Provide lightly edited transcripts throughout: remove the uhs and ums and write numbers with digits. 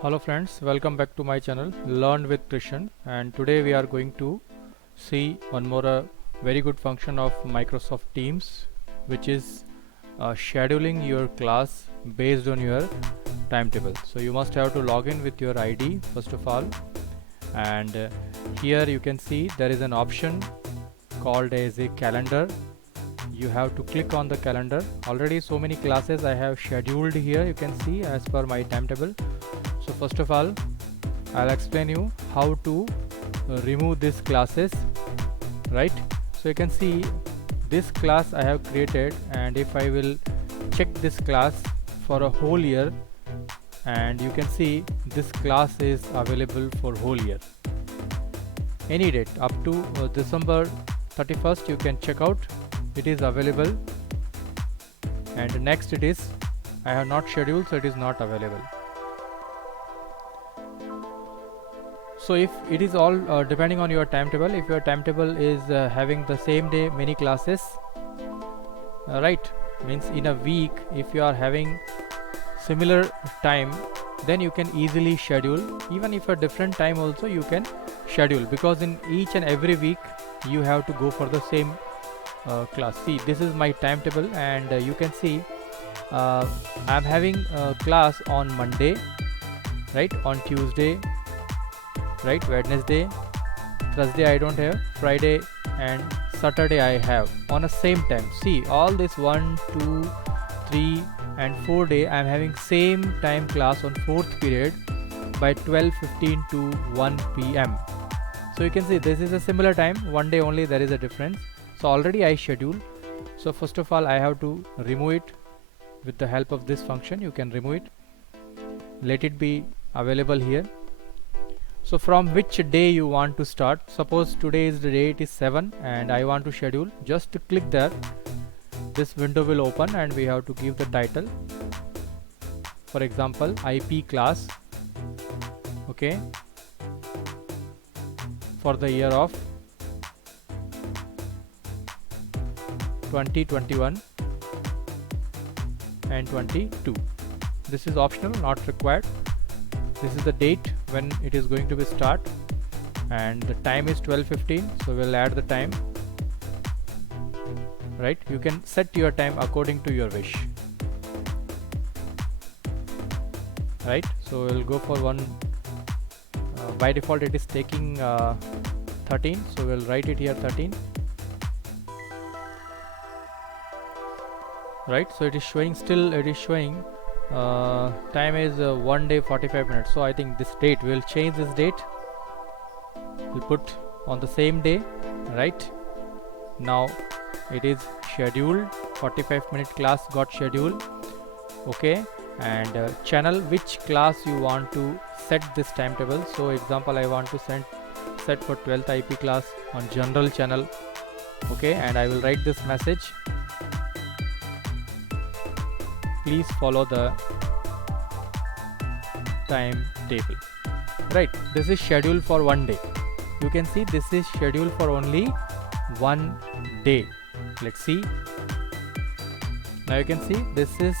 Hello friends, welcome back to my channel Learn with Krishan, and today we are going to see one more very good function of Microsoft Teams, which is scheduling your class based on your timetable. So you must have to log in with your ID first of all, and here you can see there is an option called as a calendar. You have to click on the calendar. Already so many classes I have scheduled here, you can see as per my timetable. So first of all, I'll explain you how to remove these classes, right? So you can see this class I have created, and if I will check this class for a whole year, and you can see this class is available for whole year, any date up to December 31st. You can check out, it is available, and next it is I have not scheduled, so it is not available. So if it is all depending on your timetable, if your timetable is having the same day many classes, right, means in a week if you are having similar time, then you can easily schedule. Even if a different time also you can schedule, because in each and every week you have to go for the same class. See, this is my timetable, and you can see I'm having a class on Monday, right, on Tuesday, right, Wednesday, Thursday I don't have, Friday and Saturday I have on the same time. See, all this 1, 2, 3 and 4 day I am having same time class on 4th period by 12:15 to 1 p.m. So you can see this is a similar time, one day only there is a difference. So already I schedule. So first of all I have to remove it with the help of this function. You can remove it, let it be available here. So from which day you want to start? Suppose today is the date is 7 and I want to schedule. Just to click there, this window will open, and we have to give the title, for example IP class, okay, for the year of 2021 and 22. This is optional, not required. This is the date when it is going to be start, and the time is 12:15, so we'll add the time, right? You can set your time according to your wish, right? So we'll go for one. By default it is taking 13, so we'll write it here 13, right? So it is showing, still it is showing time is 1 day 45 minutes. So I think this date, we will change this date, we'll put on the same day, right? Now it is scheduled, 45-minute class got scheduled, okay. And channel, which class you want to set this timetable. So example I want to set for 12th IP class on general channel, okay, and I will write this message, please follow the timetable, right? This is scheduled for 1 day. You can see this is scheduled for only 1 day. Let's see. Now you can see this is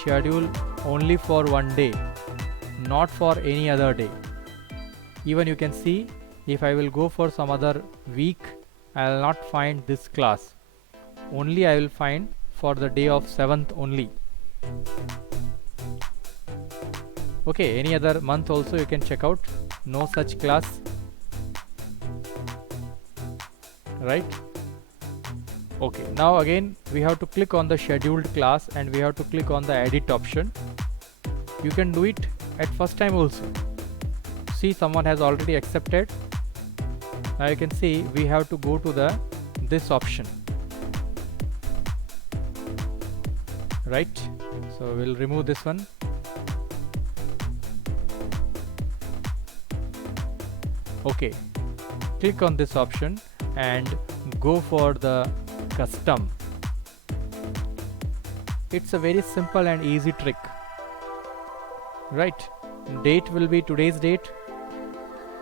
scheduled only for 1 day, not for any other day. Even you can see, if I will go for some other week, I will not find this class. Only I will find for the day of 7th only. Okay, any other month also you can check out, no such class, right? Okay, now again we have to click on the scheduled class, and we have to click on the edit option. You can do it at first time also. See, someone has already accepted. Now you can see we have to go to this option, right? So we'll remove this one. Okay, click on this option and go for the custom. It's a very simple and easy trick, right? Date will be today's date,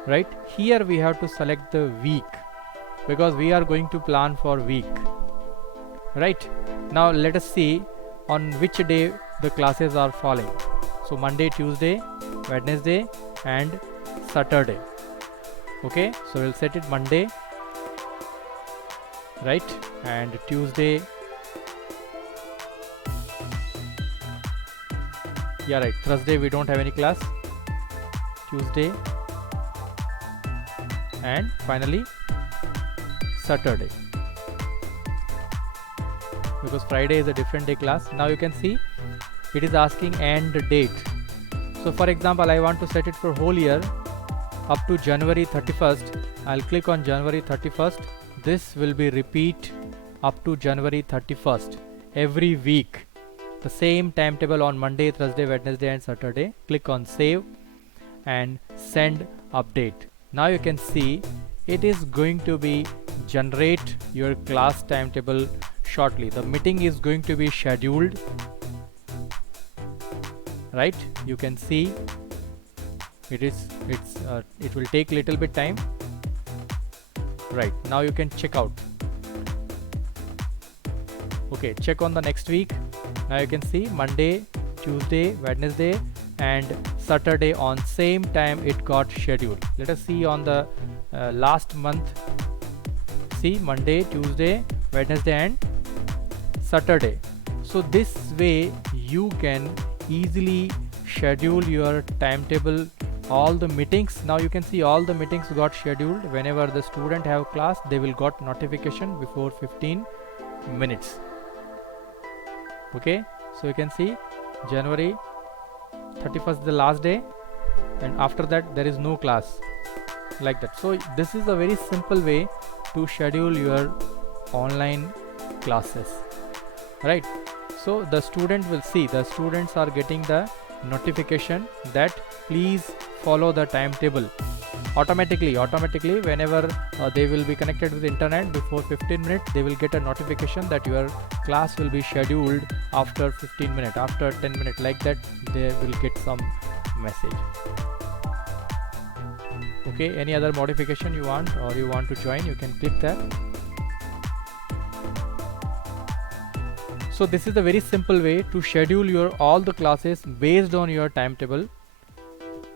right? Here we have to select the week, because we are going to plan for week, right? Now let us see on which day the classes are falling. So Monday, Tuesday, Wednesday and Saturday. Okay, so we'll set it Monday, right, and Tuesday. Yeah, right, Thursday we don't have any class, Tuesday, and finally Saturday, because Friday is a different day class. Now you can see it is asking end date. So for example, I want to set it for whole year up to January 31st. I'll click on January 31st. This will be repeat up to January 31st every week. The same timetable on Monday, Thursday, Wednesday and Saturday. Click on save and send update. Now you can see it is going to be generate your class timetable shortly. The meeting is going to be scheduled, right? You can see it will take little bit time. Right, now you can check out. Okay, check on the next week. Now you can see Monday, Tuesday, Wednesday and Saturday on same time it got scheduled. Let us see on the last month. See, Monday, Tuesday, Wednesday and Saturday. So this way you can easily schedule your timetable, all the meetings. Now you can see all the meetings got scheduled. Whenever the student have class, they will got notification before 15 minutes. Okay, so you can see January 31st is the last day, and after that there is no class, like that. So this is a very simple way to schedule your online classes, right? So the student will see, the students are getting the notification that please follow the timetable automatically. Whenever they will be connected with internet before 15 minutes, they will get a notification that your class will be scheduled after 15 minutes, after 10 minutes, like that they will get some message. Okay, any other modification you want, or you want to join, you can click that. So this is a very simple way to schedule your all the classes based on your timetable.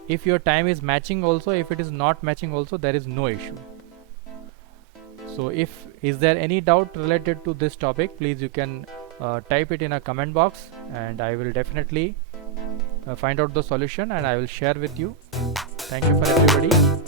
If your time is matching also, if it is not matching also, there is no issue. So is there any doubt related to this topic, please you can type it in a comment box, and I will definitely find out the solution and I will share with you. Thank you for everybody.